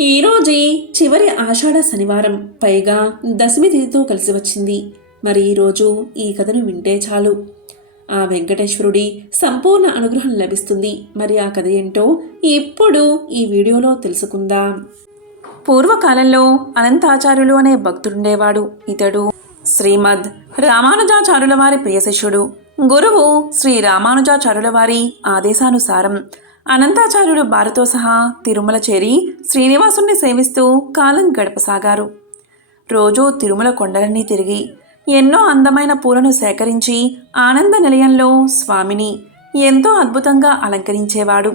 ఈరోజు చివరి ఆషాఢ శనివారం, పైగా దశమి తిథితో కలిసి వచ్చింది. మరి ఈరోజు ఈ కథను వింటే చాలు ఆ వెంకటేశ్వరుడి సంపూర్ణ అనుగ్రహం లభిస్తుంది. మరి ఆ కథ ఏంటో ఇప్పుడు ఈ వీడియోలో తెలుసుకుందాం. పూర్వకాలంలో అనంతాచార్యులు అనే భక్తుడుండేవాడు. ఇతడు శ్రీమద్ రామానుజాచార్యుల వారి ప్రియ శిష్యుడు. గురువు శ్రీ రామానుజాచార్యుల వారి ఆదేశానుసారం అనంతాచార్యుడు భార్యతో సహా తిరుమల చేరి శ్రీనివాసుణ్ణి సేవిస్తూ కాలం గడపసాగారు. రోజూ తిరుమల కొండలన్నీ తిరిగి ఎన్నో అందమైన పూలను సేకరించి ఆనంద నిలయంలో స్వామిని ఎంతో అద్భుతంగా అలంకరించేవాడు.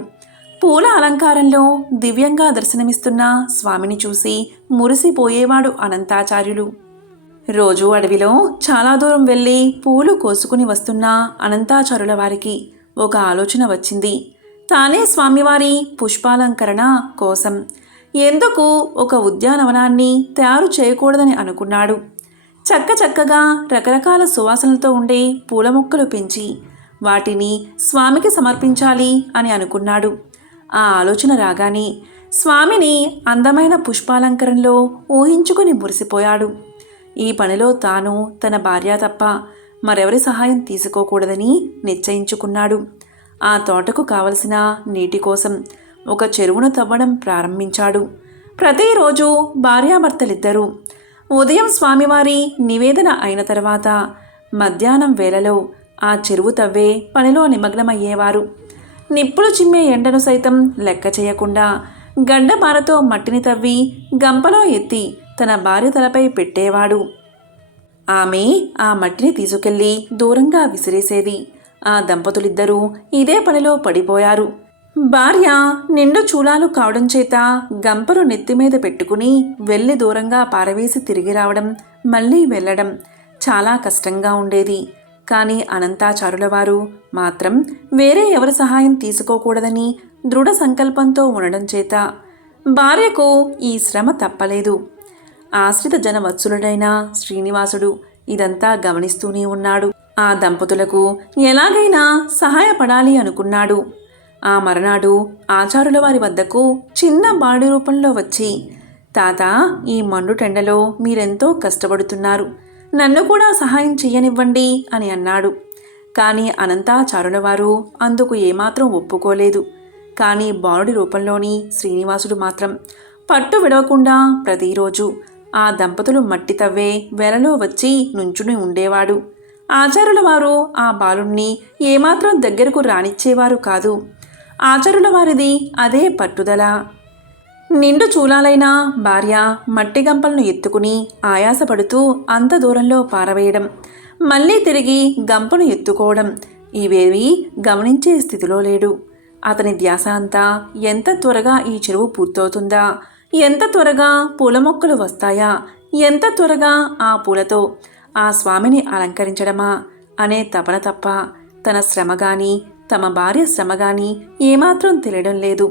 పూల అలంకారంలో దివ్యంగా దర్శనమిస్తున్న స్వామిని చూసి మురిసిపోయేవాడు అనంతాచార్యులు. రోజూ అడవిలో చాలా దూరం వెళ్ళి పూలు కోసుకుని వస్తున్న అనంతాచార్యుల వారికి ఒక ఆలోచన వచ్చింది. తానే స్వామివారి పుష్పాలంకరణ కోసం ఎందుకు ఒక ఉద్యానవనాన్ని తయారు చేయకూడదని అనుకున్నాడు. చక్కగా రకరకాల సువాసనలతో ఉండే పూల మొక్కలు పెంచి వాటిని స్వామికి సమర్పించాలి అని అనుకున్నాడు. ఆ ఆలోచన రాగానే స్వామిని అందమైన పుష్పాలంకరణలో ఊహించుకుని మురిసిపోయాడు. ఈ పనిలో తాను తన భార్య తప్ప మరెవరి సహాయం తీసుకోకూడదని నిశ్చయించుకున్నాడు. ఆ తోటకు కావలసిన నీటి కోసం ఒక చెరువును తవ్వడం ప్రారంభించాడు. ప్రతిరోజు భార్యాభర్తలిద్దరూ ఉదయం స్వామివారి నివేదన అయిన తర్వాత మధ్యాహ్నం వేళలో ఆ చెరువు తవ్వే పనిలో నిమగ్నమయ్యేవారు. నిప్పులు చిమ్మే ఎండను సైతం లెక్క చేయకుండా గడ్డపారతో మట్టిని తవ్వి గంపలో ఎత్తి తన భార్య తలపై పెట్టేవాడు. ఆమె ఆ మట్టిని తీసుకెళ్లి దూరంగా విసిరేసేది. ఆ దంపతులిద్దరూ ఇదే పనిలో పడిపోయారు. భార్య నిండు చూలాలు కావడం చేత గంపను నెత్తిమీద పెట్టుకుని వెళ్ళి దూరంగా పారవేసి తిరిగి రావడం, మళ్ళీ వెళ్ళడం చాలా కష్టంగా ఉండేది. కానీ అనంతాచార్యుల వారు మాత్రం వేరే ఎవరి సహాయం తీసుకోకూడదని దృఢ సంకల్పంతో ఉండడం చేత భార్యకు ఈ శ్రమ తప్పలేదు. ఆశ్రిత జనవత్సలుడైన శ్రీనివాసుడు ఇదంతా గమనిస్తూనే ఉన్నాడు. ఆ దంపతులకు ఎలాగైనా సహాయపడాలి అనుకున్నాడు. ఆ మరునాడు ఆచార్యుల వారి వద్దకు చిన్న బాడి రూపంలో వచ్చి, తాత, ఈ మండుటెండలో మీరెంతో కష్టపడుతున్నారు, నన్ను కూడా సహాయం చెయ్యనివ్వండి అని అన్నాడు. కానీ అనంతాచార్యుల వారు అందుకు ఏమాత్రం ఒప్పుకోలేదు. కానీ బాలుడి రూపంలోని శ్రీనివాసుడు మాత్రం పట్టు విడవకుండా ప్రతిరోజు ఆ దంపతులు మట్టి తవ్వే వేలలో వచ్చి నుంచుని ఉండేవాడు. ఆచార్యుల వారు ఆ బాలుణ్ణి ఏమాత్రం దగ్గరకు రానిచ్చేవారు కాదు. ఆచార్యుల వారిది అదే పట్టుదల. నిండు చూలాలైన భార్య మట్టి గంపలను ఎత్తుకుని ఆయాసపడుతూ అంత దూరంలో పారవేయడం, మళ్ళీ తిరిగి గంపను ఎత్తుకోవడం ఇవేవి గమనించే స్థితిలో లేడు. అతని ధ్యాస అంతా ఎంత త్వరగా ఈ చెరువు పూర్తవుతుందా, ఎంత త్వరగా పూల మొక్కలు వస్తాయా, ఎంత త్వరగా ఆ పూలతో ఆ స్వామిని అలంకరించడమా అనే తపన తప్ప తన శ్రమ గాని తమ భార్య శ్రమ గాని ఏమాత్రం తెలియడం లేదు.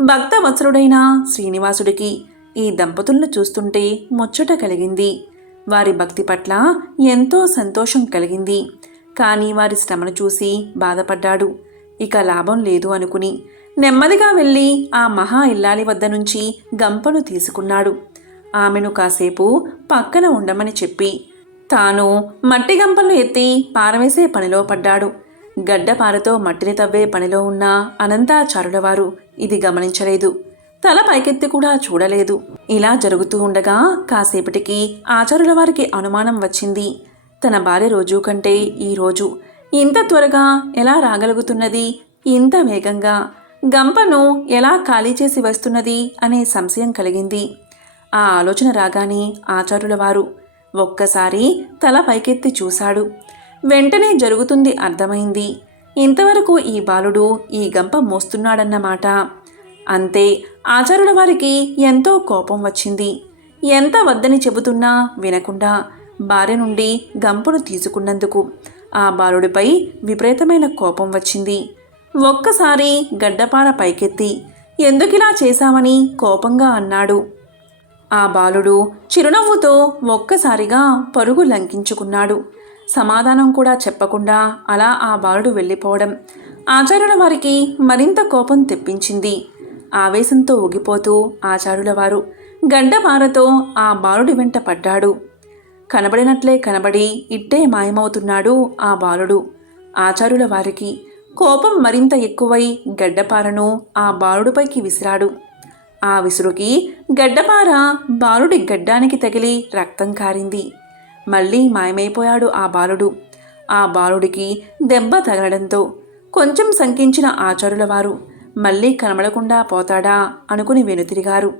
భక్తవత్సలుడైన శ్రీనివాసుడికి ఈ దంపతులను చూస్తుంటే ముచ్చట కలిగింది. వారి భక్తి పట్ల ఎంతో సంతోషం కలిగింది. కానీ వారి శ్రమను చూసి బాధపడ్డాడు. ఇక లాభం లేదు అనుకుని నెమ్మదిగా వెళ్ళి ఆ మహా ఇల్లాలి వద్ద నుంచి గంపను తీసుకున్నాడు. ఆమెను కాసేపు పక్కన ఉండమని చెప్పి తాను మట్టి గంపలను ఎత్తి పారవేసే పనిలో పడ్డాడు. గడ్డపారతో మట్టిని తవ్వే పనిలో ఉన్న అనంతాచార్యుల వారు ఇది గమనించలేదు. తల పైకెత్తి కూడా చూడలేదు. ఇలా జరుగుతూ ఉండగా కాసేపటికి ఆచార్యుల వారికి అనుమానం వచ్చింది. తన భార్య రోజు కంటే ఈరోజు ఇంత త్వరగా ఎలా రాగలుగుతున్నది, ఇంత వేగంగా గంపను ఎలా ఖాళీ చేసి వస్తున్నది అనే సంశయం కలిగింది. ఆ ఆలోచన రాగానే ఆచార్యుల వారు ఒక్కసారి తల పైకెత్తి చూశాడు. వెంటనే జరుగుతుంది అర్థమైంది. ఇంతవరకు ఈ బాలుడు ఈ గంప మోస్తున్నాడన్నమాట. అంతే, ఆచార్యుల వారికి ఎంతో కోపం వచ్చింది. ఎంత వద్దని చెబుతున్నా వినకుండా భార్య నుండి గంపను తీసుకున్నందుకు ఆ బాలుడిపై విపరీతమైన కోపం వచ్చింది. ఒక్కసారి గడ్డపార పైకెత్తి ఎందుకిలా చేశామని కోపంగా అన్నాడు. ఆ బాలుడు చిరునవ్వుతో ఒక్కసారిగా పరుగు లంకించుకున్నాడు. సమాధానం కూడా చెప్పకుండా అలా ఆ బాలుడు వెళ్ళిపోవడం ఆచార్యుల వారికి మరింత కోపం తెప్పించింది. ఆవేశంతో ఊగిపోతూ ఆచార్యుల వారు గడ్డపారతో ఆ బాలుడి వెంట పడ్డాడు. కనబడినట్లే కనబడి ఇట్టే మాయమవుతున్నాడు ఆ బాలుడు. ఆచార్యుల వారికి కోపం మరింత ఎక్కువై గడ్డపారను ఆ బాలుడిపైకి విసిరాడు. ఆ విసురుకి గడ్డపార బాలుడి గడ్డానికి తగిలి రక్తం కారింది. మళ్ళీ మాయమైపోయాడు ఆ బాలుడు. ఆ బాలుడికి దెబ్బ తగలడంతో కొంచెం శంకించిన ఆచార్యుల వారు మళ్ళీ కనబడకుండా పోతాడా అనుకుని వెనుతిరిగారు.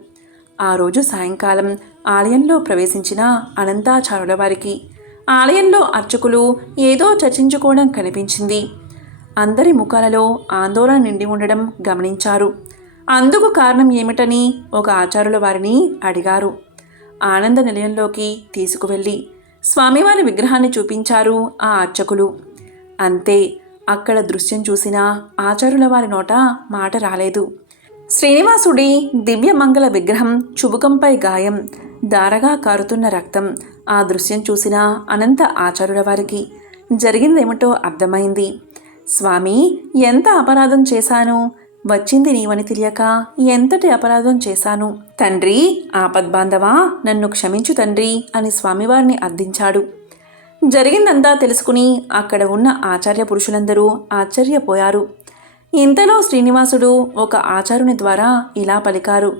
ఆ రోజు సాయంకాలం ఆలయంలో ప్రవేశించిన అనంతాచార్యుల వారికి ఆలయంలో అర్చకులు ఏదో చర్చించుకోవడం కనిపించింది. అందరి ముఖాలలో ఆందోళన నిండి ఉండడం గమనించారు. అందుకు కారణం ఏమిటని ఒక ఆచార్యుల వారిని అడిగారు. ఆనంద నిలయంలోకి తీసుకువెళ్ళి స్వామివారి విగ్రహాన్ని చూపించారు ఆ అర్చకులు. అంతే, అక్కడ దృశ్యం చూసిన ఆచార్యుల వారి నోట మాట రాలేదు. శ్రీనివాసుడి దివ్యమంగళ విగ్రహం చుబుకంపై గాయం, దారగా కారుతున్న రక్తం. ఆ దృశ్యం చూసిన అనంత ఆచార్యుల వారికి జరిగిందేమిటో అర్థమైంది. స్వామి, ఎంత అపరాధం చేశాను, వచ్చింది నీవని తెలియక ఎంతటి అపరాధం చేశాను. తండ్రి, ఆపద్బాంధవా, నన్ను క్షమించు తండ్రి అని స్వామివారిని అర్థించాడు. జరిగిందంతా తెలుసుకుని అక్కడ ఉన్న ఆచార్య పురుషులందరూ ఆశ్చర్యపోయారు. ఇంతలో శ్రీనివాసుడు ఒక ఆచార్యుని ద్వారా ఇలా పలికారు.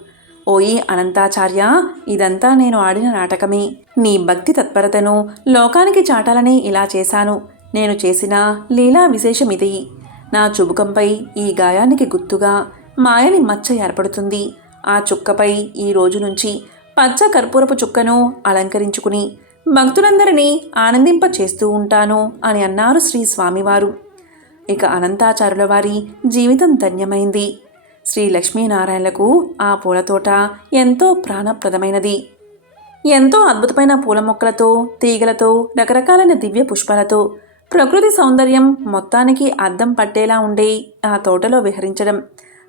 ఓయి అనంతాచార్య, ఇదంతా నేను ఆడిన నాటకమే. నీ భక్తి తత్పరతను లోకానికి చాటాలని ఇలా చేశాను. నేను చేసిన లీలా విశేషమిది. నా చుబుకంపై ఈ గాయానికి గుర్తుగా మాయని మచ్చ ఏర్పడుతుంది. ఆ చుక్కపై ఈ రోజు నుంచి పచ్చ కర్పూరపు చుక్కను అలంకరించుకుని భక్తులందరినీ ఆనందింప చేస్తూ ఉంటాను అని అన్నారు శ్రీ స్వామివారు. ఇక అనంతాచార్యుల వారి జీవితం ధన్యమైంది. శ్రీ లక్ష్మీనారాయణలకు ఆ పూలతోట ఎంతో ప్రాణప్రదమైనది. ఎంతో అద్భుతమైన పూల మొక్కలతో, తీగలతో, రకరకాలైన దివ్య పుష్పాలతో ప్రకృతి సౌందర్యం మొత్తానికి అద్దం పట్టేలా ఉండే ఆ తోటలో విహరించడం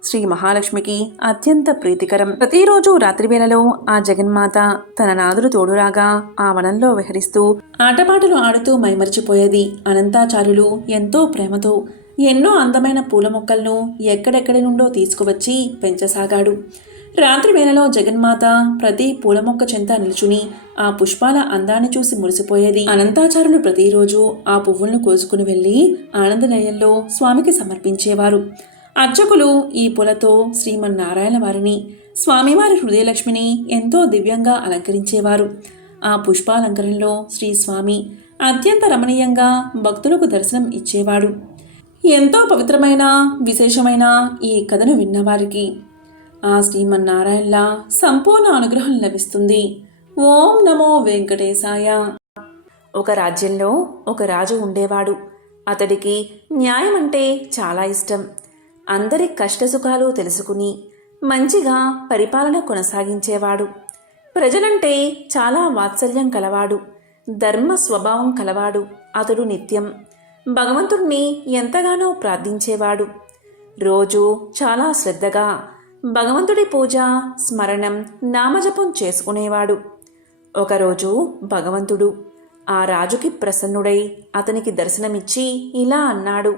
శ్రీ మహాలక్ష్మికి అత్యంత ప్రీతికరం. ప్రతిరోజు రాత్రివేళలో ఆ జగన్మాత తన నాదుడు తోడురాగా ఆ వనంలో విహరిస్తూ ఆటపాటలు ఆడుతూ మైమరిచిపోయేది. అనంతాచార్యులు ఎంతో ప్రేమతో ఎన్నో అందమైన పూల మొక్కలను ఎక్కడెక్కడి నుండో తీసుకువచ్చి పెంచసాగాడు. రాత్రి వేళలో జగన్మాత ప్రతి పూల మొక్క చెంత నిల్చుని ఆ పుష్పాల అందాన్ని చూసి మురిసిపోయేది. అనంతాచార్యులు ప్రతిరోజు ఆ పువ్వులను కోసుకుని వెళ్లి ఆనందనిలయంలో స్వామికి సమర్పించేవారు. అర్చకులు ఈ పూలతో శ్రీమన్నారాయణ వారిని, స్వామివారి హృదయలక్ష్మిని ఎంతో దివ్యంగా అలంకరించేవారు. ఆ పుష్పాలంకరణలో శ్రీ స్వామి అత్యంత రమణీయంగా భక్తులకు దర్శనం ఇచ్చేవాడు. ఎంతో పవిత్రమైన విశేషమైన ఈ కథను విన్నవారికి ఆ శ్రీమన్నారాయణల సంపూర్ణ అనుగ్రహం లభిస్తుంది. ఓం నమో వెంకటేశాయ. ఒక రాజ్యంలో ఒక రాజు ఉండేవాడు. అతడికి న్యాయం అంటే చాలా ఇష్టం. అందరి కష్టసుఖాలు తెలుసుకుని మంచిగా పరిపాలన కొనసాగించేవాడు. ప్రజలంటే చాలా వాత్సల్యం కలవాడు. ధర్మ స్వభావం కలవాడు. అతడు నిత్యం భగవంతుణ్ణి ఎంతగానో ప్రార్థించేవాడు. రోజు చాలా శ్రద్ధగా భగవంతుడి పూజ, స్మరణం, నామజపం చేసుకునేవాడు. ఒకరోజు భగవంతుడు ఆ రాజుకి ప్రసన్నుడై అతనికి దర్శనమిచ్చి ఇలా అన్నాడు.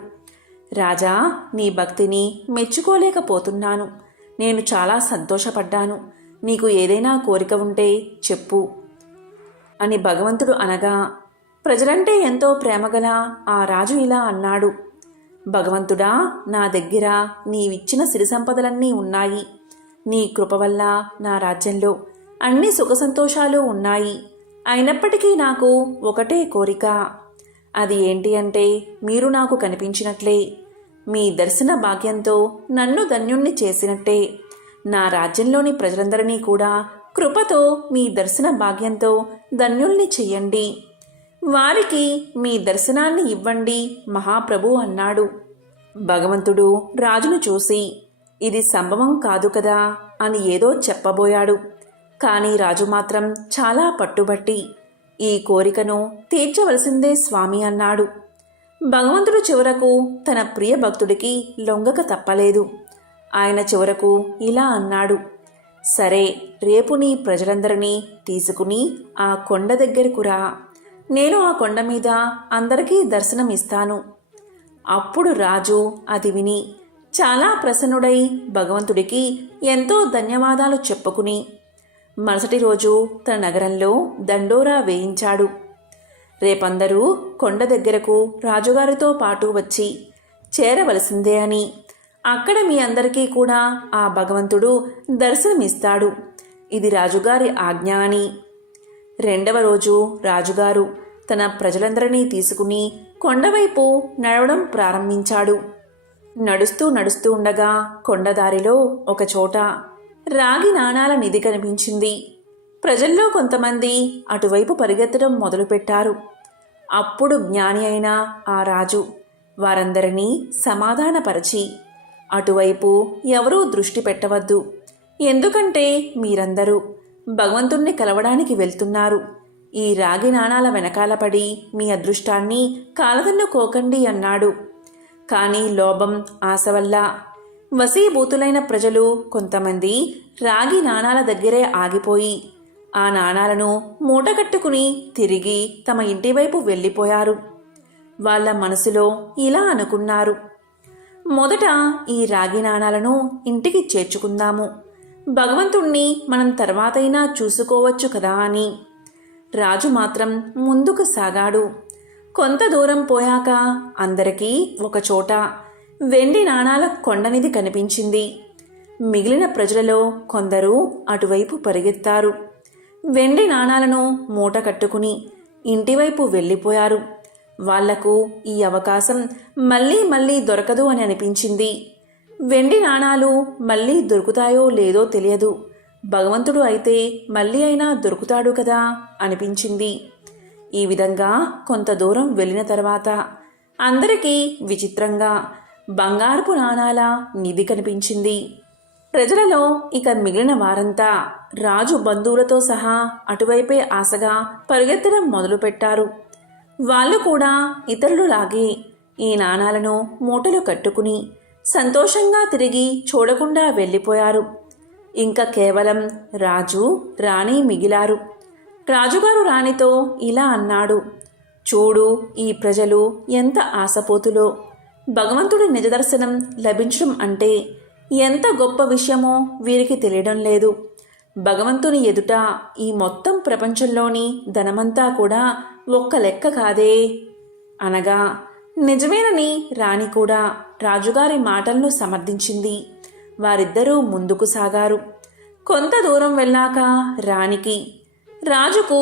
రాజా, నీ భక్తిని మెచ్చుకోలేకపోతున్నాను. నేను చాలా సంతోషపడ్డాను. నీకు ఏదైనా కోరిక ఉంటే చెప్పు అని భగవంతుడు అనగా, ప్రజలంటే ఎంతో ప్రేమగల ఆ రాజు ఇలా అన్నాడు. భగవంతుడా, నా దగ్గర నీవిచ్చిన సిరి సంపదలన్నీ ఉన్నాయి. నీ కృప వల్ల నా రాజ్యంలో అన్ని సుఖ సంతోషాలు ఉన్నాయి. అయినప్పటికీ నాకు ఒకటే కోరిక. అది ఏంటి అంటే, మీరు నాకు కనిపించినట్లే, మీ దర్శన భాగ్యంతో నన్ను ధన్యుణ్ణి చేసినట్టే నా రాజ్యంలోని ప్రజలందరినీ కూడా కృపతో మీ దర్శన భాగ్యంతో ధన్యుల్ని చెయ్యండి. వారికి మీ దర్శనాన్ని ఇవ్వండి మహాప్రభు అన్నాడు. భగవంతుడు రాజును చూసి, ఇది సంభవం కాదు కదా అని ఏదో చెప్పబోయాడు. కానీ రాజు మాత్రం చాలా పట్టుబట్టి, ఈ కోరికను తీర్చవలసిందే స్వామి అన్నాడు. భగవంతుడు చివరకు తన ప్రియ భక్తుడికి లొంగక తప్పలేదు. ఆయన చివరకు ఇలా అన్నాడు. సరే, రేపు నీ ప్రజలందరినీ తీసుకుని ఆ కొండ దగ్గరకు రా. నేను ఆ కొండ మీద అందరికీ దర్శనం ఇస్తాను. అప్పుడు రాజు అది విని చాలా ప్రసన్నుడై భగవంతుడికి ఎంతో ధన్యవాదాలు చెప్పుకుని మరుసటి రోజు తన నగరంలో దండోరా వేయించాడు. రేపందరూ కొండ దగ్గరకు రాజుగారితో పాటు వచ్చి చేరవలసిందే అని, అక్కడ మీ అందరికీ కూడా ఆ భగవంతుడు దర్శనమిస్తాడు, ఇది రాజుగారి ఆజ్ఞ అని. రెండవ రోజు రాజుగారు తన ప్రజలందరినీ తీసుకుని కొండవైపు నడవడం ప్రారంభించాడు. నడుస్తూ ఉండగా కొండదారిలో ఒకచోట రాగి నాణాల నిధి కనిపించింది. ప్రజల్లో కొంతమంది అటువైపు పరిగెత్తడం మొదలుపెట్టారు. అప్పుడు జ్ఞాని అయిన ఆ రాజు వారందరినీ సమాధానపరిచి, అటువైపు ఎవరూ దృష్టి పెట్టవద్దు, ఎందుకంటే మీరందరూ భగవంతుణ్ణి కలవడానికి వెళ్తున్నారు. ఈ రాగి నాణాల వెనకాల పడి మీ అదృష్టాన్ని కాలదన్నుకోకండి అన్నాడు. కానీ లోభం, ఆశ వల్ల వశీభూతులైన ప్రజలు కొంతమంది రాగి నాణాల దగ్గరే ఆగిపోయి ఆ నాణాలను మూటకట్టుకుని తిరిగి తమ ఇంటివైపు వెళ్ళిపోయారు. వాళ్ళ మనసులో ఇలా అనుకున్నారు, మొదట ఈ రాగి నాణాలను ఇంటికి చేర్చుకుందాము, భగవంతుణ్ణి మనం తర్వాతైనా చూసుకోవచ్చు కదా అని. రాజు మాత్రం ముందుకు సాగాడు. కొంత దూరం పోయాక అందరికీ ఒకచోట వెండి నాణాల కొండనిధి కనిపించింది. మిగిలిన ప్రజలలో కొందరు అటువైపు పరిగెత్తారు. వెండి నాణాలను మూట కట్టుకుని ఇంటివైపు వెళ్ళిపోయారు. వాళ్లకు ఈ అవకాశం మళ్ళీ దొరకదు అని అనిపించింది. వెండి నాణాలు మళ్ళీ దొరుకుతాయో లేదో తెలియదు, భగవంతుడు అయితే మళ్ళీ అయినా దొరుకుతాడు కదా అనిపించింది. ఈ విధంగా కొంత దూరం వెళ్ళిన తర్వాత అందరికీ విచిత్రంగా బంగారపు నాణాల నిధి కనిపించింది. ప్రజలలో ఇక మిగిలిన వారంతా రాజు బంధువులతో సహా అటువైపే ఆశగా పరిగెత్తడం మొదలుపెట్టారు. వాళ్ళు కూడా ఇతరులులాగే ఈ నాణాలను మూటలు కట్టుకుని సంతోషంగా తిరిగి చూడకుండా వెళ్ళిపోయారు. ఇంకా కేవలం రాజు, రాణి మిగిలారు. రాజుగారు రాణితో ఇలా అన్నాడు, చూడు, ఈ ప్రజలు ఎంత ఆశపోతులో. భగవంతుడి నిజదర్శనం లభించడం అంటే ఎంత గొప్ప విషయమో వీరికి తెలియడం లేదు. భగవంతుని ఎదుట ఈ మొత్తం ప్రపంచంలోని ధనమంతా కూడా ఒక్క లెక్క కాదే అనగా నిజమేనని రాణి కూడా రాజుగారి మాటలను సమర్థించింది. వారిద్దరూ ముందుకు సాగారు. కొంత దూరం వెళ్ళాక రాణికి రాజుకు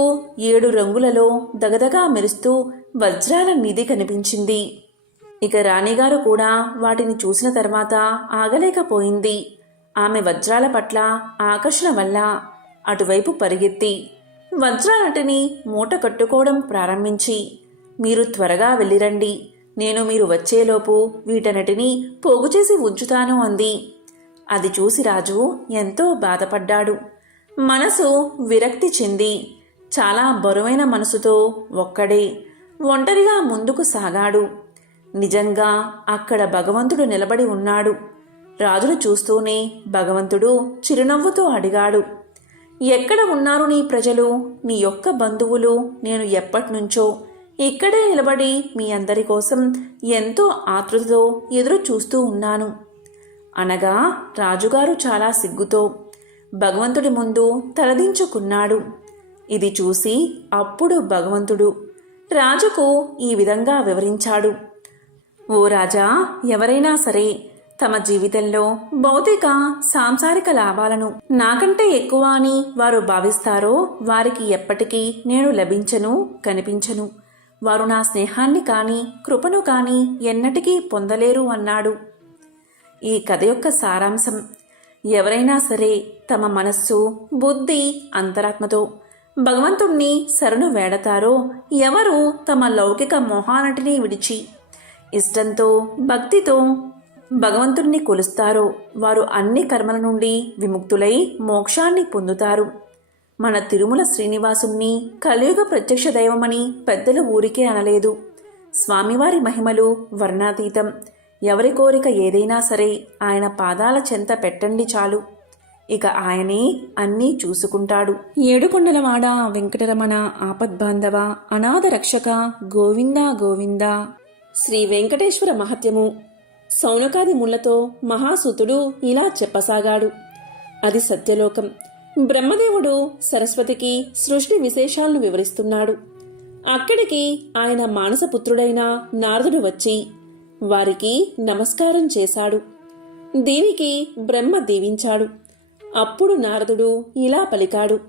7 రంగులలో దగదగా మెరుస్తూ వజ్రాల నిధి కనిపించింది. ఇక రాణిగారు కూడా వాటిని చూసిన తర్వాత ఆగలేకపోయింది. ఆమె వజ్రాల పట్ల ఆకర్షణ వల్ల అటువైపు పరిగెత్తి వజ్రాలటిని మూట కట్టుకోవడం ప్రారంభించి, మీరు త్వరగా వెళ్ళిరండి, నేను మీరు వచ్చేలోపు వీటన్నిటినీ పోగు చేసి ఉంచుతాను అంది. అది చూసి రాజు ఎంతో బాధపడ్డాడు. మనసు విరక్తి చెంది చాలా బరువైన మనసుతో ఒక్కడే ఒంటరిగా ముందుకు సాగాడు. నిజంగా అక్కడ భగవంతుడు నిలబడి ఉన్నాడు. రాజును చూస్తూనే భగవంతుడు చిరునవ్వుతో అడిగాడు, ఎక్కడ ఉన్నారు నీ ప్రజలు, నీ యొక్క బంధువులు? నేను ఎప్పటినుంచో ఇక్కడే నిలబడి మీ అందరి కోసం ఎంతో ఆతృతతో ఎదురు చూస్తూ ఉన్నాను అనగా రాజుగారు చాలా సిగ్గుతో భగవంతుడి ముందు తలదించుకున్నాడు. ఇది చూసి అప్పుడు భగవంతుడు రాజుకు ఈ విధంగా వివరించాడు, ఓ రాజా, ఎవరైనా సరే తమ జీవితంలో భౌతిక సాంసారిక లాభాలను నాకంటే ఎక్కువ అని వారు భావిస్తారో వారికి ఎప్పటికీ నేను లభించను, కనిపించను. వారు నా స్నేహాన్ని కానీ కృపను కానీ ఎన్నటికీ పొందలేరు అన్నాడు. ఈ కథ యొక్క సారాంశం, ఎవరైనా సరే తమ మనస్సు, బుద్ధి, అంతరాత్మతో భగవంతుణ్ణి శరణు వేడతారో, ఎవరు తమ లౌకిక మోహానటిని విడిచి ఇష్టంతో, భక్తితో భగవంతుణ్ణి కొలుస్తారో వారు అన్ని కర్మల నుండి విముక్తులై మోక్షాన్ని పొందుతారు. మన తిరుమల శ్రీనివాసుణ్ణి కలియుగ ప్రత్యక్ష దైవమని పెద్దలు ఊరికే అనలేదు. స్వామివారి మహిమలు వర్ణాతీతం. ఎవరి కోరిక ఏదైనా సరే ఆయన పాదాల చెంత పెట్టండి చాలు, ఇక ఆయనే అన్నీ చూసుకుంటాడు. ఏడుకొండలవాడ వెంకటరమణ ఆపద్బాంధవ అనాథ రక్షక గోవింద గోవింద. శ్రీ వెంకటేశ్వర మహత్యము. సౌనకాది ముళ్లతో మహాసూతుడు ఇలా చెప్పసాగాడు. అది సత్యలోకం. బ్రహ్మదేవుడు సరస్వతికి సృష్టి విశేషాలను వివరిస్తున్నాడు. అక్కడికి ఆయన మానసపుత్రుడైన నారదుడు వచ్చి వారికి నమస్కారం చేశాడు. దీనికి బ్రహ్మ దీవించాడు. అప్పుడు నారదుడు ఇలా పలికాడు.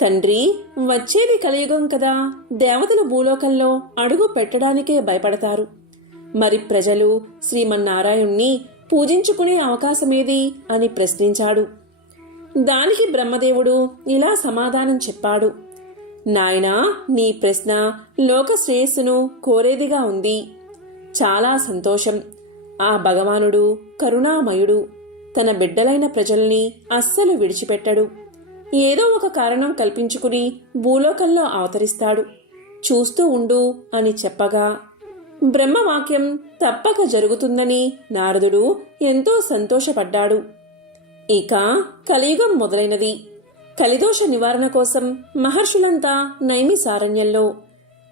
తండ్రి, వచ్చేది కలియుగం కదా, దేవతల భూలోకంలో అడుగు పెట్టడానికే భయపడతారు. మరి ప్రజలు శ్రీమన్నారాయణ్ణి పూజించుకునే అవకాశమేది అని ప్రశ్నించాడు. దానికి బ్రహ్మదేవుడు ఇలా సమాధానం చెప్పాడు. నాయనా, నీ ప్రశ్న లోక శ్రేయస్సును కోరేదిగా ఉంది. చాలా సంతోషం. ఆ భగవానుడు కరుణామయుడు. తన బిడ్డలైన ప్రజల్ని అస్సలు విడిచిపెట్టడు. ఏదో ఒక కారణం కల్పించుకుని భూలోకంలో అవతరిస్తాడు. చూస్తూ ఉండు అని చెప్పగా బ్రహ్మవాక్యం తప్పక జరుగుతుందని నారదుడు ఎంతో సంతోషపడ్డాడు. ఇక కలియుగం మొదలైనది. కలిదోష నివారణ కోసం మహర్షులంతా నైమిసారణ్యంలో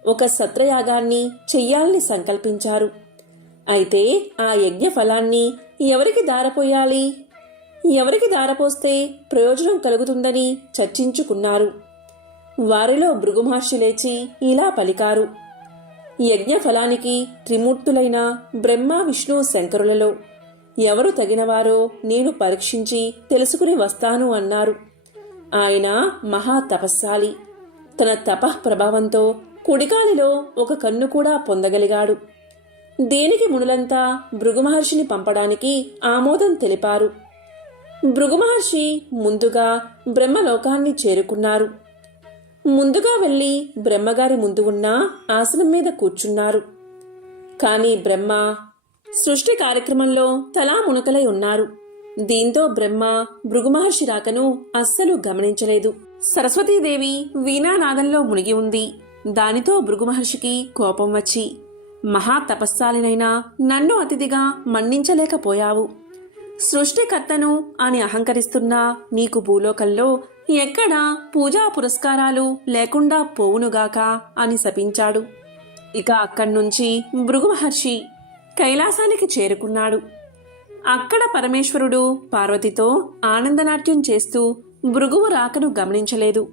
ఒక సత్రయాగాన్ని చెయ్యాలని సంకల్పించారు. అయితే ఆ యజ్ఞ ఫలాన్ని ఎవరికి దారపోయాలి, ఎవరికి దారపోస్తే ప్రయోజనం కలుగుతుందని చర్చించుకున్నారు. వారిలో భృగు మహర్షి లేచి ఇలా పలికారు. యజ్ఞ ఫలానికి త్రిమూర్తులైన బ్రహ్మ విష్ణు శంకరులలో ఎవరు తగినవారో నేను పరీక్షించి తెలుసుకుని వస్తాను అన్నారు. ఆయన మహా తపస్శాలి. తన తపః ప్రభావంతో కుడికాలిలో ఒక కన్ను కూడా పొందగలిగాడు. దేనికి మునులంతా భృగు మహర్షిని పంపడానికి ఆమోదం తెలిపారు. భృగు మహర్షి ముందుగా బ్రహ్మలోకాన్ని చేరుకున్నారు. ముందుగా వెళ్లి బ్రహ్మగారి ముందు ఉన్న ఆసనం మీద కూర్చున్నారు. కాని బ్రహ్మ సృష్టి కార్యక్రమంలో తలా మునకలై ఉన్నారు. దీంతో బ్రహ్మ భృగు మహర్షి రాకను అస్సలు గమనించలేదు. సరస్వతీదేవి వీణానాదంలో మునిగి ఉంది. దానితో భృగు మహర్షికి కోపం వచ్చి, మహా తపస్సాలినైనా నన్ను అతిథిగా మన్నించలేకపోయావు. సృష్టికర్తను అని అహంకరిస్తున్నా నీకు భూలోకంలో ఎక్కడా పూజా పురస్కారాలు లేకుండా పోవునుగాక అని శపించాడు. ఇక అక్కడ్నుంచి భృగు మహర్షి కైలాసానికి చేరుకున్నాడు. అక్కడ పరమేశ్వరుడు పార్వతితో ఆనందనాట్యం చేస్తూ భృగువు రాకను గమనించలేదు.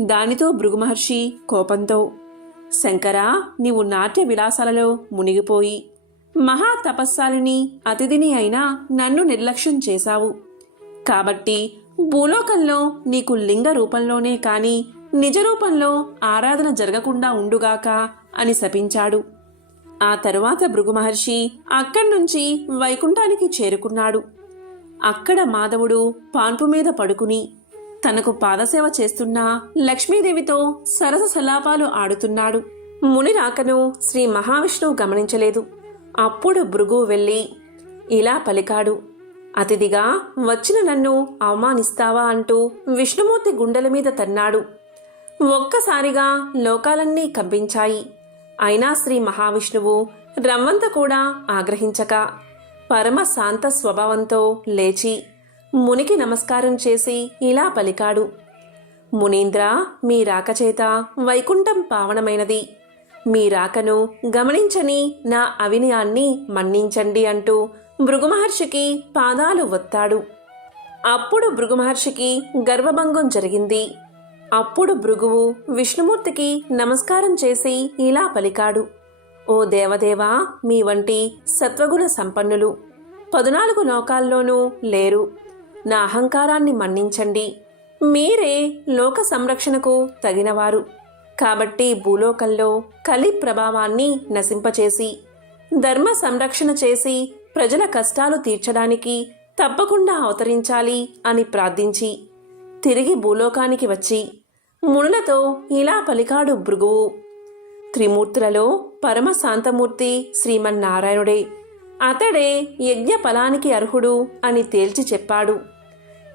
దానితో భృగు మహర్షి కోపంతో, శంకరా, నీవు నాట్య విలాసాలలో మునిగిపోయి మహా తపస్సాలిని అతిథిని అయినా నన్ను నిర్లక్ష్యం చేశావు. కాబట్టి భూలోకంలో నీకు లింగ రూపంలోనే కాని నిజ రూపంలో ఆరాధన జరగకుండా ఉండుగాక అని శపించాడు. ఆ తరువాత భృగు మహర్షి అక్కడ్నుంచి వైకుంఠానికి చేరుకున్నాడు. అక్కడ మాధవుడు పాన్పు మీద పడుకుని తనకు పాదసేవ చేస్తున్న లక్ష్మీదేవితో సరస సలాపాలు ఆడుతున్నాడు. ముని రాకను శ్రీ మహావిష్ణువు గమనించలేదు. అప్పుడు భృగు వెళ్ళి ఇలా పలికాడు. అతిథిగా వచ్చిన నన్ను అవమానిస్తావా అంటూ విష్ణుమూర్తి గుండెల మీద తన్నాడు. ఒక్కసారిగా లోకాలన్నీ కంపించాయి. అయినా శ్రీ మహావిష్ణువు రవ్వంత కూడా ఆగ్రహించక పరమ శాంత స్వభావంతో లేచి మునికి నమస్కారం చేసి ఇలా పలికాడు. మునీంద్ర, మీ రాకచేత వైకుంఠం పావనమైనది. మీ రాకను గమనించని నా అవినయాన్ని మన్నించండి అంటూ భృగు మహర్షికి పాదాలు ఒత్తాడు. అప్పుడు భృగు మహర్షికి గర్వభంగం జరిగింది. అప్పుడు భృగువు విష్ణుమూర్తికి నమస్కారం చేసి ఇలా పలికాడు. ఓ దేవదేవా, మీ వంటి సత్వగుణ సంపన్నులు 14 లోకాల్లోనూ లేరు. నా అహంకారాన్ని మన్నించండి. మీరే లోక సంరక్షణకు తగినవారు. కాబట్టి భూలోకంలో కలి ప్రభావాన్ని నశింపచేసి ధర్మ సంరక్షణ చేసి ప్రజల కష్టాలు తీర్చడానికి తప్పకుండా అవతరించాలి అని ప్రార్థించి తిరిగి భూలోకానికి వచ్చి మునులతో ఇలా పలికాడు భృగువు. త్రిమూర్తులలో పరమ శాంతమూర్తి శ్రీమన్నారాయణుడే. అతడే యజ్ఞ ఫలానికి అర్హుడు అని తేల్చి చెప్పాడు.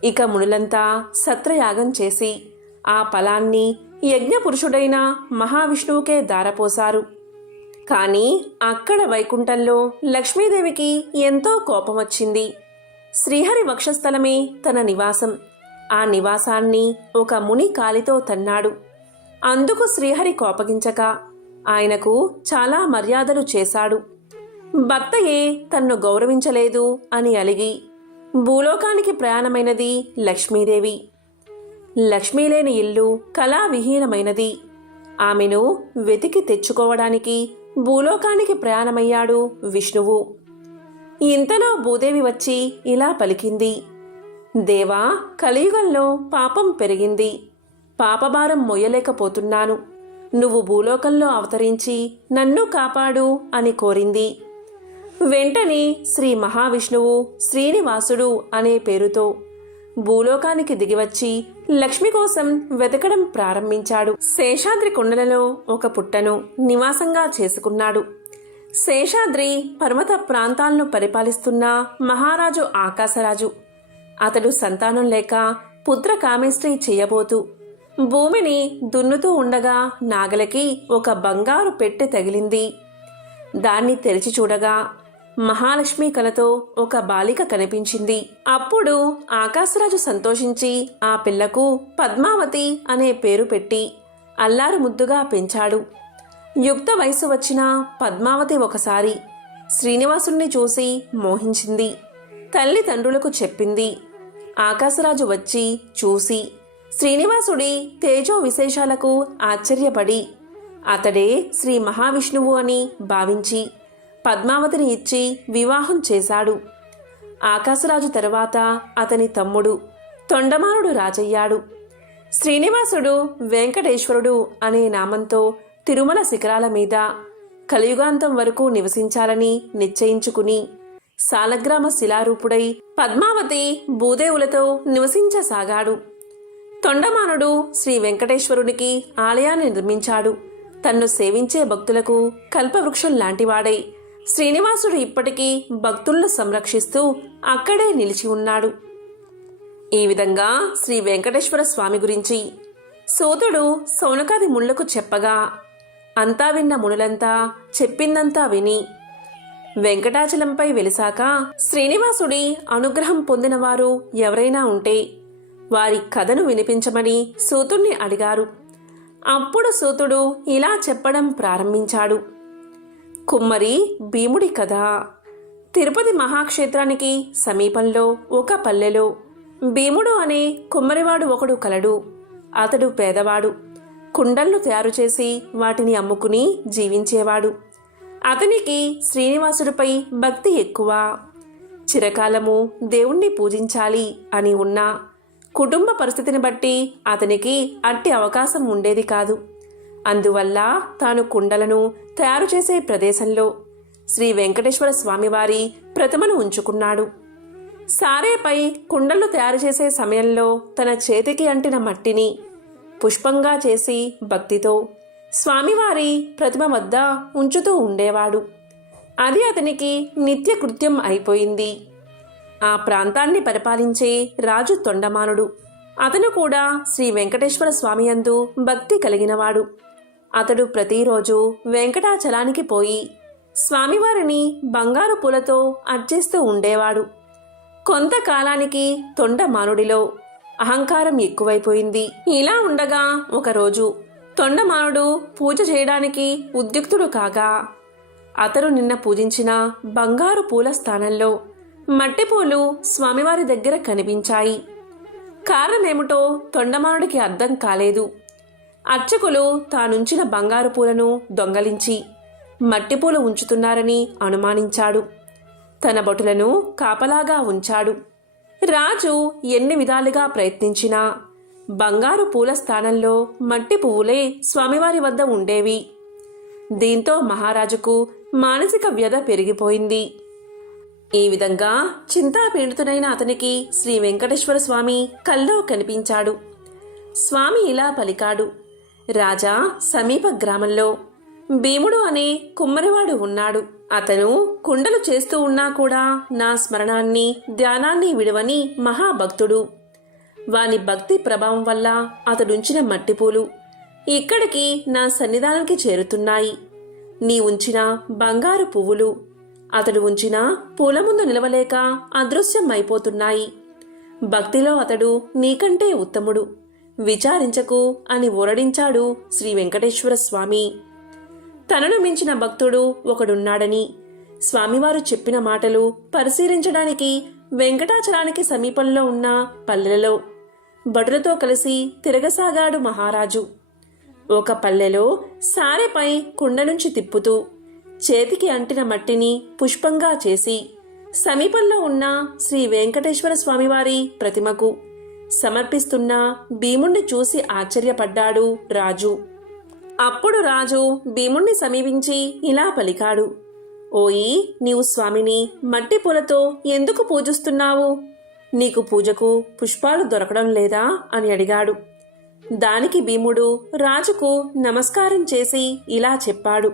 ఇక మునులంతా సత్రయాగం చేసి ఆ ఫలాన్ని యజ్ఞపురుషుడైన మహావిష్ణువుకే దారపోశారు. కాని అక్కడ వైకుంఠంలో లక్ష్మీదేవికి ఎంతో కోపం వచ్చింది. శ్రీహరి వక్షస్థలమే తన నివాసం. ఆ నివాసాన్ని ఒక ముని కాలితో తన్నాడు. అందుకు శ్రీహరి కోపగించక ఆయనకు చాలా మర్యాదలు చేశాడు. భర్తయే తన్ను గౌరవించలేదు అని అలిగి భూలోకానికి ప్రయాణమైనది లక్ష్మీదేవి. లక్ష్మీ లేని ఇల్లు కళావిహీనమైనది. ఆమెను వెతికి తెచ్చుకోవడానికి భూలోకానికి ప్రయాణమయ్యాడు విష్ణువు. ఇంతలో భూదేవి వచ్చి ఇలా పలికింది: దేవా, కలియుగంలో పాపం పెరిగింది. పాపభారం మొయ్యలేకపోతున్నాను. నువ్వు భూలోకంలో అవతరించి నన్ను కాపాడు అని కోరింది. వెంటనే శ్రీ మహావిష్ణువు శ్రీనివాసుడు అనే పేరుతో భూలోకానికి దిగివచ్చి లక్ష్మి కోసం వెతకడం ప్రారంభించాడు. శేషాద్రి కొండలలో ఒక పుట్టను నివాసంగా చేసుకున్నాడు. శేషాద్రి పర్వత ప్రాంతాలను పరిపాలిస్తున్న మహారాజు ఆకాశరాజు. అతడు సంతానం లేక పుత్ర కామేష్టి చెయ్యబోతూ భూమిని దున్నుతూ ఉండగా నాగలకి ఒక బంగారు పెట్టె తగిలింది. దాన్ని తెరిచి చూడగా మహాలక్ష్మి కలతో ఒక బాలిక కనిపించింది. అప్పుడు ఆకాశరాజు సంతోషించి ఆ పిల్లకు పద్మావతి అనే పేరు పెట్టి అల్లారు ముద్దుగా పెంచాడు. యుక్త వయసు వచ్చిన పద్మావతి ఒకసారి శ్రీనివాసుణ్ణి చూసి మోహించింది. తల్లిదండ్రులకు చెప్పింది. ఆకాశరాజు వచ్చి చూసి శ్రీనివాసుడి తేజో విశేషాలకు ఆశ్చర్యపడి అతడే శ్రీ మహావిష్ణువు అని భావించి పద్మావతిని ఇచ్చి వివాహం చేశాడు. ఆకాశరాజు తరువాత అతని తమ్ముడు తొండమానుడు రాజయ్యాడు. శ్రీనివాసుడు వెంకటేశ్వరుడు అనే నామంతో తిరుమల శిఖరాల మీద కలియుగాంతం వరకు నివసించాలని నిశ్చయించుకుని సాలగ్రామ శిలారూపుడై పద్మావతి భూదేవులతో నివసించసాగాడు. తొండమానుడు శ్రీ వెంకటేశ్వరునికి ఆలయాన్ని నిర్మించాడు. తన్ను సేవించే భక్తులకు కల్పవృక్షం లాంటివాడై శ్రీనివాసుడు ఇప్పటికీ భక్తులను సంరక్షిస్తూ అక్కడే నిలిచి ఉన్నాడు. ఈ విధంగా శ్రీ వెంకటేశ్వర స్వామి గురించి సూతుడు సౌనకాది ముళ్లకు చెప్పగా అంతా విన్న మునులంతా చెప్పిందంతా విని వెంకటాచలంపై వెలిసాక శ్రీనివాసుడి అనుగ్రహం పొందినవారు ఎవరైనా ఉంటే వారి కథను వినిపించమని సూతుణ్ణి అడిగారు. అప్పుడు సూతుడు ఇలా చెప్పడం ప్రారంభించాడు. కుమ్మరి భీముడి కథ. తిరుపతి మహాక్షేత్రానికి సమీపంలో ఒక పల్లెలో భీముడు అనే కుమ్మరివాడు ఒకడు కలడు. అతడు పేదవాడు. కుండలను తయారు చేసి వాటిని అమ్ముకుని జీవించేవాడు. అతనికి శ్రీనివాసుడిపై భక్తి ఎక్కువ. చిరకాలము దేవుణ్ణి పూజించాలి అని ఉన్నా కుటుంబ పరిస్థితిని బట్టి అతనికి అట్టి అవకాశం ఉండేది కాదు. అందువల్ల తాను కుండలను తయారు చేసే ప్రదేశంలో శ్రీ వెంకటేశ్వర స్వామివారి ప్రతిమను ఉంచుకున్నాడు. సారేపై కుండలు తయారు చేసే సమయంలో తన చేతికి అంటిన మట్టిని పుష్పంగా చేసి భక్తితో స్వామివారి ప్రతిమ వద్ద ఉంచుతూ ఉండేవాడు. అది అతనికి నిత్య కృత్యం అయిపోయింది. ఆ ప్రాంతాన్ని పరిపాలించే రాజు తొండమానుడు. అతను కూడా శ్రీ వెంకటేశ్వర స్వామి యందు భక్తి కలిగినవాడు. అతడు ప్రతిరోజు వెంకటాచలానికి పోయి స్వామివారిని బంగారు పూలతో అర్చిస్తూ ఉండేవాడు. కొంతకాలానికి తొండమానుడిలో అహంకారం ఎక్కువైపోయింది. ఇలా ఉండగా ఒకరోజు తొండమానుడు పూజ చేయడానికి ఉద్యుక్తుడు కాగా అతడు నిన్న పూజించిన బంగారు పూల స్థానంలో మట్టిపూలు స్వామివారి దగ్గర కనిపించాయి. కారణమేమిటో తొండమానుడికి అర్థం కాలేదు. అర్చకులు తానుంచిన బంగారు పూలను దొంగలించి మట్టిపూలు ఉంచుతున్నారని అనుమానించాడు. తన భటులను కాపలాగా ఉంచాడు. రాజు ఎన్ని విధాలుగా ప్రయత్నించినా బంగారు పూల స్థానంలో మట్టి పువ్వులే స్వామివారి వద్ద ఉండేవి. దీంతో మహారాజుకు మానసిక వ్యధ పెరిగిపోయింది. ఈ విధంగా చింతాపీడితుడైన అతనికి శ్రీ వెంకటేశ్వర స్వామి కల్లో కనిపించాడు. స్వామి ఇలా పలికాడు. రాజా, సమీప గ్రామంలో భీముడు అనే కుమ్మరివాడు ఉన్నాడు. అతను కుండలు చేస్తూ ఉన్నా కూడా నా స్మరణాన్ని ధ్యానాన్ని విడవని మహాభక్తుడు. వాని భక్తి ప్రభావం వల్ల అతడుంచిన మట్టిపూలు ఇక్కడికి నా సన్నిధానానికి చేరుతున్నాయి. నీ ఉంచిన బంగారు పువ్వులు అతడు ఉంచిన పూల ముందు నిలవలేక అదృశ్యం అయిపోతున్నాయి. భక్తిలో అతడు నీకంటే ఉత్తముడు, విచారించకు అని ఊరడించాడు శ్రీ వెంకటేశ్వర స్వామి. తనను మించిన భక్తుడు ఒకడున్నాడని స్వామివారు చెప్పిన మాటలు పరిశీలించడానికి వెంకటాచలానికి సమీపంలో ఉన్న పల్లెలలో భటులతో కలిసి తిరగసాగాడు మహారాజు. ఒక పల్లెలో సారెపై కుండ నుంచి తిప్పుతూ చేతికి అంటిన మట్టిని పుష్పంగా చేసి సమీపంలో ఉన్న శ్రీ వెంకటేశ్వర స్వామివారి ప్రతిమకు సమర్పిస్తున్న భీముణ్ణి చూసి ఆశ్చర్యపడ్డాడు రాజు. అప్పుడు రాజు భీముణ్ణి సమీపించి ఇలా పలికాడు, ఓయి, నీవు స్వామిని మట్టి పూలతో ఎందుకు పూజిస్తున్నావు? నీకు పూజకు పుష్పాలు దొరకడం లేదా అని అడిగాడు. దానికి భీముడు రాజుకు నమస్కారం చేసి ఇలా చెప్పాడు,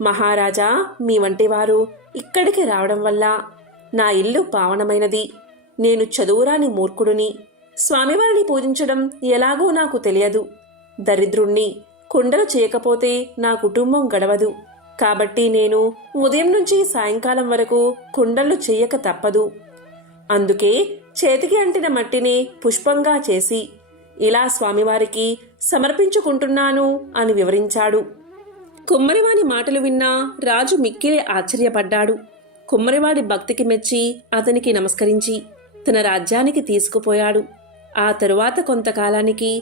మహారాజా, మీ వంటి వారు ఇక్కడికి రావడం వల్ల నా ఇల్లు పావనమైనది. నేను చదువురాని మూర్ఖుడిని. స్వామివారిని పూజించడం ఎలాగో నాకు తెలియదు. దరిద్రుణ్ణి. కుండలు చేయకపోతే నా కుటుంబం గడవదు. కాబట్టి నేను ఉదయం నుంచి సాయంకాలం వరకు కుండలు చెయ్యక తప్పదు. అందుకే చేతికి అంటిన మట్టిని పుష్పంగా చేసి ఇలా స్వామివారికి సమర్పించుకుంటున్నాను అని వివరించాడు. కుమ్మరివాని మాటలు విన్నా రాజు మిక్కిలి ఆశ్చర్యపడ్డాడు. కుమ్మరివాడి భక్తికి మెచ్చి అతనికి నమస్కరించి తన రాజ్యానికి తీసుకుపోయాడు. ఆ తరువాత కొంతకాలానికి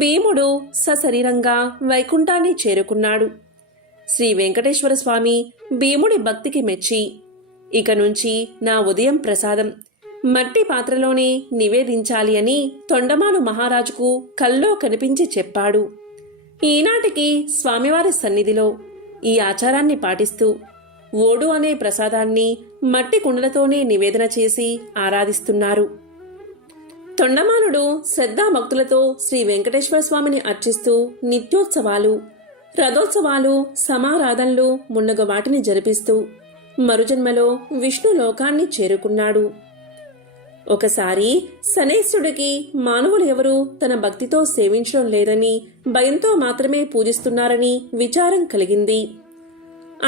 భీముడు సశరీరంగా వైకుంఠాన్ని చేరుకున్నాడు. శ్రీ వెంకటేశ్వర స్వామి భీముడి భక్తికి మెచ్చి, ఇక నుంచి నా ఉదయం ప్రసాదం మట్టి పాత్రలోనే నివేదించాలి అని తొండమాను మహారాజుకు కల్లో కనిపించి చెప్పాడు. ఈనాటికి స్వామివారి సన్నిధిలో ఈ ఆచారాన్ని పాటిస్తూ ఓడు అనే ప్రసాదాన్ని మట్టి కుండలతోనే నివేదన చేసి ఆరాధిస్తున్నారు. తొండమానుడు శ్రద్ధాభక్తులతో శ్రీ వెంకటేశ్వర స్వామిని అర్చిస్తూ నిత్యోత్సవాలు, రథోత్సవాలు, సమారాధనలు మున్నగ వాటిని జరిపిస్తూ మరుజన్మలో విష్ణు లోకాన్ని చేరుకున్నాడు. ఒకసారి శనేశ్వరుడికి మానవులు ఎవరూ తన భక్తితో సేవించడం లేదని, భయంతో మాత్రమే పూజిస్తున్నారని విచారం కలిగింది.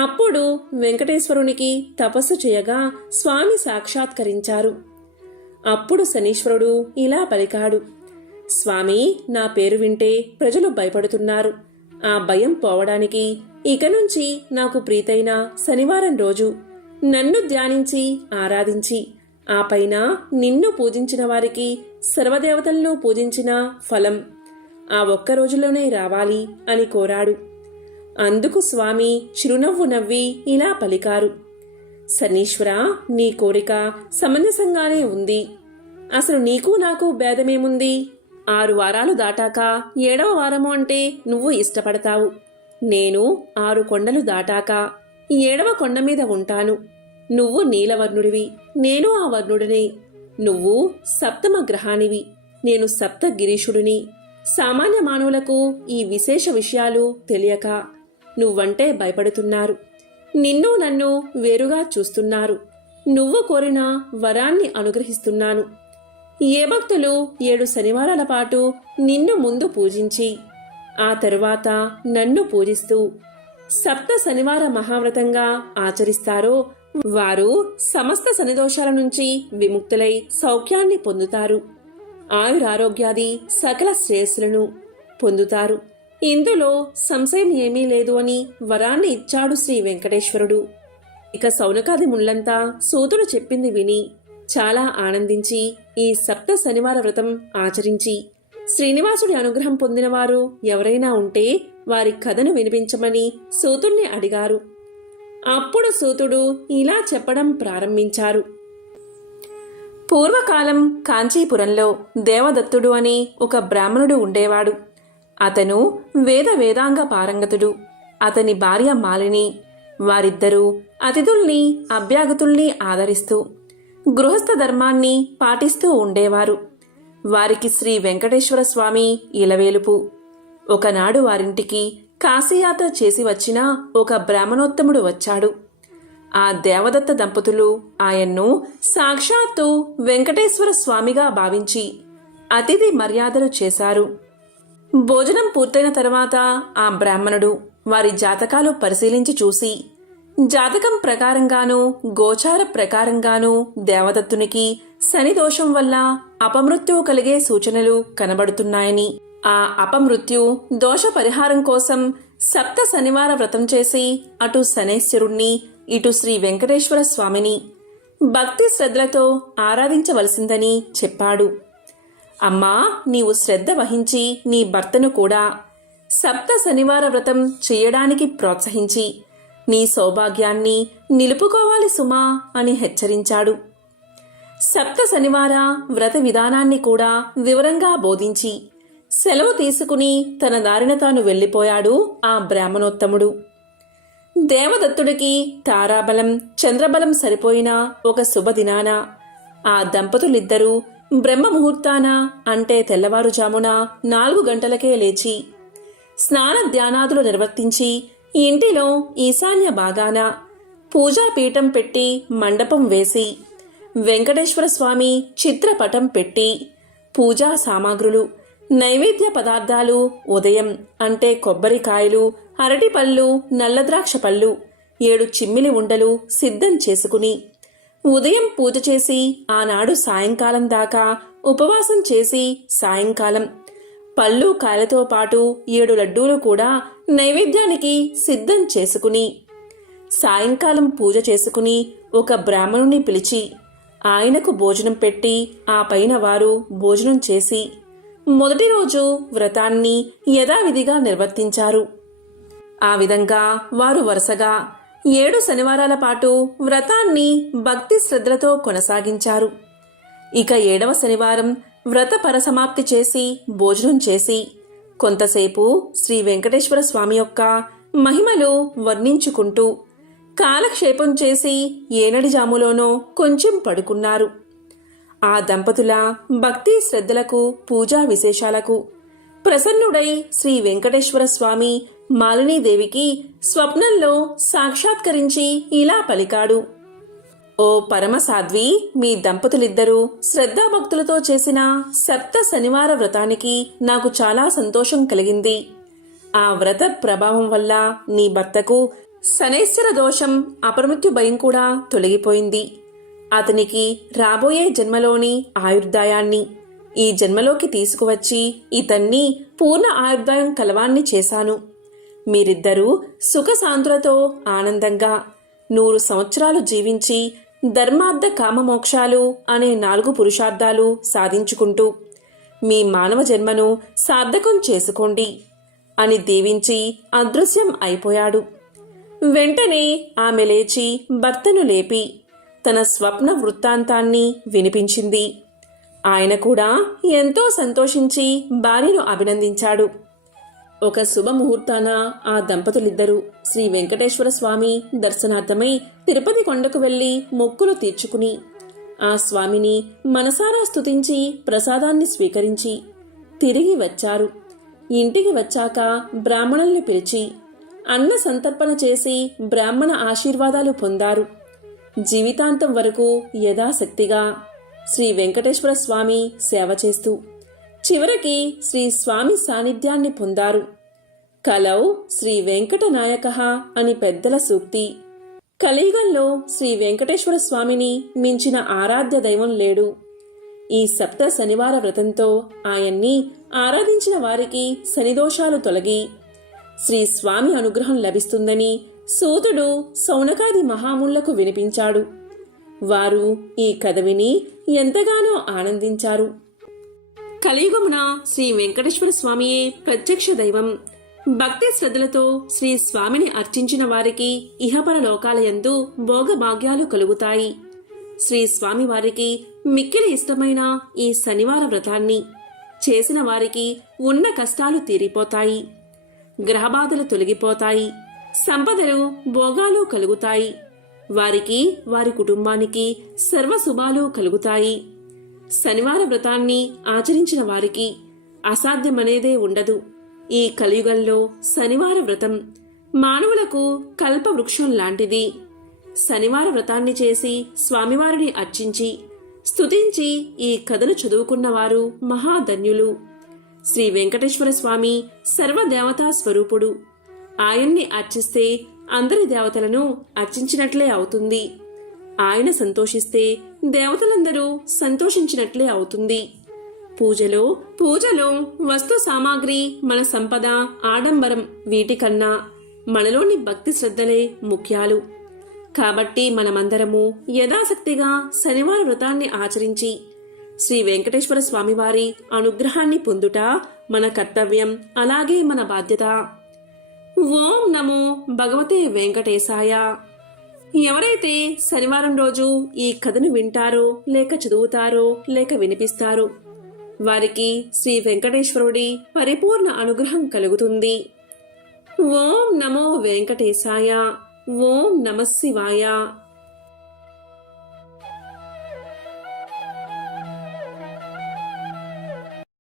అప్పుడు వెంకటేశ్వరునికి తపస్సు చేయగా స్వామి సాక్షాత్కరించారు. అప్పుడు శనీశ్వరుడు ఇలా పలికాడు, స్వామి, నా పేరు వింటే ప్రజలు భయపడుతున్నారు. ఆ భయం పోవడానికి ఇక నుంచి నాకు ప్రీతైన శనివారం రోజు నన్ను ధ్యానించి ఆరాధించి ఆ పైన నిన్ను పూజించిన వారికి సర్వదేవతలను పూజించిన ఫలం ఆ ఒక్క రోజులోనే రావాలి అని కోరాడు. అందుకు స్వామి చిరునవ్వు నవ్వి ఇలా పలికారు, శనీశ్వర, నీ కోరిక సమంజసంగానే ఉంది. అసలు నీకు నాకు భేదమేముంది? 6 వారాలు దాటాక 7వ వారము అంటే నువ్వు ఇష్టపడతావు. నేను 6 కొండలు దాటాక 7వ కొండ మీద ఉంటాను. నువ్వు నీలవర్ణుడివి, నేను ఆ వర్ణుడిని. నువ్వు సప్తమ గ్రహానివి, నేను సప్త గిరీషుడిని. సామాన్య మానవులకు ఈ విశేష విషయాలు తెలియక నువ్వంటే భయపడుతున్నారు. నిన్ను నన్ను వేరుగా చూస్తున్నారు. నువ్వు కోరిన వరాన్ని అనుగ్రహిస్తున్నాను. ఏ భక్తులు 7 శనివారాల పాటు నిన్ను ముందు పూజించి ఆ తరువాత నన్ను పూజిస్తూ సప్త శనివార మహావ్రతంగా ఆచరిస్తారో వారు సమస్త శనిదోషాల నుంచి విముక్తులై సౌఖ్యాన్ని పొందుతారు. ఆయురారోగ్యాది సకల శ్రేయస్సులను పొందుతారు. ఇందులో సంశయం ఏమీ లేదు అని వరాన్ని ఇచ్చాడు శ్రీ వెంకటేశ్వరుడు. ఇక సౌనకాది ముళ్ళంతా సూతుడు చెప్పింది విని చాలా ఆనందించి ఈ సప్త శనివార వ్రతం ఆచరించి శ్రీనివాసుడి అనుగ్రహం పొందినవారు ఎవరైనా ఉంటే వారి కథను వినిపించమని సూతుణ్ణి అడిగారు. అప్పుడు సూతుడు ఇలా చెప్పడం ప్రారంభించారు. పూర్వకాలం కాంచీపురంలో దేవదత్తుడు అని ఒక బ్రాహ్మణుడు ఉండేవాడు. అతను వేదాంగ పారంగతుడు. అతని భార్య మాలిని. వారిద్దరూ అతిథుల్ని అభ్యాగతుల్ని ఆదరిస్తూ గృహస్థ ధర్మాన్ని పాటిస్తూ ఉండేవారు. వారికి శ్రీ వెంకటేశ్వర స్వామి ఇలవేలుపు. ఒకనాడు వారింటికి కాశీయాత్ర చేసి వచ్చిన ఒక బ్రాహ్మణోత్తముడు వచ్చాడు. ఆ దేవదత్త దంపతులు ఆయన్ను సాక్షాత్తు వెంకటేశ్వర స్వామిగా భావించి అతిథి మర్యాదలు చేశారు. భోజనం పూర్తయిన తర్వాత ఆ బ్రాహ్మణుడు వారి జాతకాలు పరిశీలించి చూసి జాతకం ప్రకారంగానూ గోచార ప్రకారంగానూ దేవదత్తునికి శని దోషం వల్ల అపమృత్యువు కలిగే సూచనలు కనబడుతున్నాయని, ఆ అపమృత్యు దోష పరిహారం కోసం సప్త శనివార వ్రతం చేసి అటు శనేశ్వరుణ్ణి ఇటు శ్రీ వెంకటేశ్వర స్వామిని భక్తి శ్రద్ధలతో ఆరాధించవలసిందని చెప్పాడు. అమ్మా, నీవు శ్రద్ధ వహించి నీ భర్తను కూడా సప్త శనివార వ్రతం చేయడానికి ప్రోత్సహించి నీ సౌభాగ్యాన్ని నిలుపుకోవాలి సుమా అని హెచ్చరించాడు. సప్త శనివార వ్రత విధానాన్ని కూడా వివరంగా బోధించి సెలవు తీసుకుని తన దారిన తాను వెళ్ళిపోయాడు ఆ బ్రాహ్మణోత్తముడు. దేవదత్తుడికి తారాబలం చంద్రబలం సరిపోయిన ఒక శుభదినాన ఆ దంపతులిద్దరూ బ్రహ్మముహూర్తాన అంటే తెల్లవారుజామున 4 గంటలకే లేచి స్నాన ధ్యానాదులు నిర్వర్తించి ఇంటిలో ఈశాన్య భాగాన పూజాపీఠం పెట్టి మండపం వేసి వెంకటేశ్వర స్వామి చిత్రపటం పెట్టి పూజా సామాగ్రులు నైవేద్య పదార్థాలు ఉదయం అంటే కొబ్బరికాయలు అరటిపళ్ళు నల్లద్రాక్ష పళ్ళు 7 చిమ్మిలి ఉండలు సిద్ధం చేసుకుని ఉదయం పూజ చేసి ఆనాడు సాయంకాలం దాకా ఉపవాసం చేసి సాయంకాలం పళ్ళు కాయలతో పాటు 7 లడ్డూలు కూడా నైవేద్యానికి సిద్ధం చేసుకుని సాయంకాలం పూజ చేసుకుని ఒక బ్రాహ్మణుని పిలిచి ఆయనకు భోజనం పెట్టి ఆ పైన వారు భోజనం చేసి మొదటి రోజు వ్రతాన్ని యథావిధిగా నిర్వర్తించారు. ఆ విధంగా వారు వరుసగా 7 శనివారాల పాటు వ్రతాన్ని భక్తి శ్రద్ధలతో కొనసాగించారు. ఇక 7వ శనివారం వ్రత పరసమాప్తి చేసి భోజనం చేసి కొంతసేపు శ్రీ వెంకటేశ్వర స్వామి యొక్క మహిమలు వర్ణించుకుంటూ కాలక్షేపం చేసి ఏనడి జాములోనో కొంచెం పడుకున్నారు. ఆ దంపతుల భక్తి శ్రద్ధలకు పూజా విశేషాలకు ప్రసన్నుడై శ్రీ వెంకటేశ్వర స్వామి మాలినీదేవికి స్వప్నంలో సాక్షాత్కరించి ఇలా పలికాడు. ఓ పరమసాధ్వి, మీ దంపతులిద్దరూ శ్రద్ధాభక్తులతో చేసిన సప్త శనివార వ్రతానికి నాకు చాలా సంతోషం కలిగింది. ఆ వ్రత ప్రభావం వల్ల నీ భర్తకు శనైశ్వర దోషం అపమృత్యు భయం కూడా తొలగిపోయింది. అతనికి రాబోయే జన్మలోని ఆయుర్దాయాన్ని ఈ జన్మలోకి తీసుకువచ్చి ఇతన్ని పూర్ణ ఆయుర్దాయం కలవాన్ని చేశాను. మీరిద్దరూ సుఖశాంతులతో ఆనందంగా 100 సంవత్సరాలు జీవించి ధర్మార్థ కామమోక్షాలు అనే 4 పురుషార్థాలు సాధించుకుంటూ మీ మానవ జన్మను సార్థకం చేసుకోండి అని దీవించి అదృశ్యం అయిపోయాడు. వెంటనే ఆమె లేచి భర్తను లేపి తన స్వప్న వృత్తాంతాన్ని వినిపించింది. ఆయన కూడా ఎంతో సంతోషించి భార్యను అభినందించాడు. ఒక శుభముహూర్తాన ఆ దంపతులిద్దరూ శ్రీ వెంకటేశ్వర స్వామి దర్శనార్థమై తిరుపతి కొండకు వెళ్లి మొక్కులు తీర్చుకుని ఆ స్వామిని మనసారా స్తుతించి ప్రసాదాన్ని స్వీకరించి తిరిగి వచ్చారు. ఇంటికి వచ్చాక బ్రాహ్మణుల్ని పిలిచి అన్న సంతర్పణ చేసి బ్రాహ్మణ ఆశీర్వాదాలు పొందారు. జీవితాంతం వరకు యథాశక్తిగా శ్రీ వెంకటేశ్వర స్వామి సేవ చేస్తూ చివరికి శ్రీ స్వామి సాన్నిధ్యాన్ని పొందారు. కలౌ శ్రీ వెంకటనాయకః అని పెద్దల సూక్తి. కలియుగంలో శ్రీ వెంకటేశ్వర స్వామిని మించిన ఆరాధ్య దైవం లేడు. ఈ సప్త శనివార వ్రతంతో ఆయన్ని ఆరాధించిన వారికి శనిదోషాలు తొలగి శ్రీ స్వామి అనుగ్రహం లభిస్తుందని సూతుడు సౌనకాది మహాముళ్లకు వినిపించాడు. వారు ఈ కథ విని ఎంతగానో ఆనందించారు. కలియుగమున శ్రీ వెంకటేశ్వర స్వామియే ప్రత్యక్ష దైవం. భక్తి శ్రద్ధలతో శ్రీ స్వామిని అర్చించిన వారికి ఇహపర లోకాలయందు భోగభాగ్యాలు కలుగుతాయి. శ్రీ స్వామి వారికి మిక్కిలి ఇష్టమైన ఈ శనివార వ్రతాన్ని చేసిన వారికి ఉన్న కష్టాలు తీరిపోతాయి, గ్రహబాధలు తొలగిపోతాయి, సంపదలు భోగాలు కలుగుతాయి. వారికి వారి కుటుంబానికి సర్వశుభాలు కలుగుతాయి. శనివార వ్రతాన్ని ఆచరించిన వారికి అసాధ్యమనేదే ఉండదు. ఈ కలియుగంలో శనివార వ్రతం మానవులకు కల్పవృక్షం లాంటిది. శనివార వ్రతాన్ని చేసి స్వామివారిని అర్చించి స్తుతించి ఈ కథను చదువుకున్నవారు మహాధన్యులు. శ్రీ వెంకటేశ్వర స్వామి సర్వదేవతా స్వరూపుడు. ఆయన్ని అర్చిస్తే అందరి దేవతలను అర్చించినట్లే అవుతుంది. ఆయన సంతోషిస్తే దేవతలందరూ సంతోషించినట్లే అవుతుంది. పూజలో వస్తు సామాగ్రి, మన సంపద, ఆడంబరం వీటికన్నా మనలోని భక్తి శ్రద్ధలే ముఖ్యాలు. కాబట్టి మనమందరము యథాశక్తిగా శనివార వ్రతాన్ని ఆచరించి శ్రీ వెంకటేశ్వర స్వామివారి అనుగ్రహాన్ని పొందుట మన కర్తవ్యం, అలాగే మన బాధ్యత. ఓం నమో భగవతే వెంకటేశాయ. ఎవరైతే శనివారం రోజు ఈ కథను వింటారో, లేక చదువుతారో, లేక వినిపిస్తారో వారికి శ్రీ వెంకటేశ్వరుడి పరిపూర్ణ అనుగ్రహం కలుగుతుంది. ఓం నమో వెంకటేశాయ. ఓం నమః శివాయ.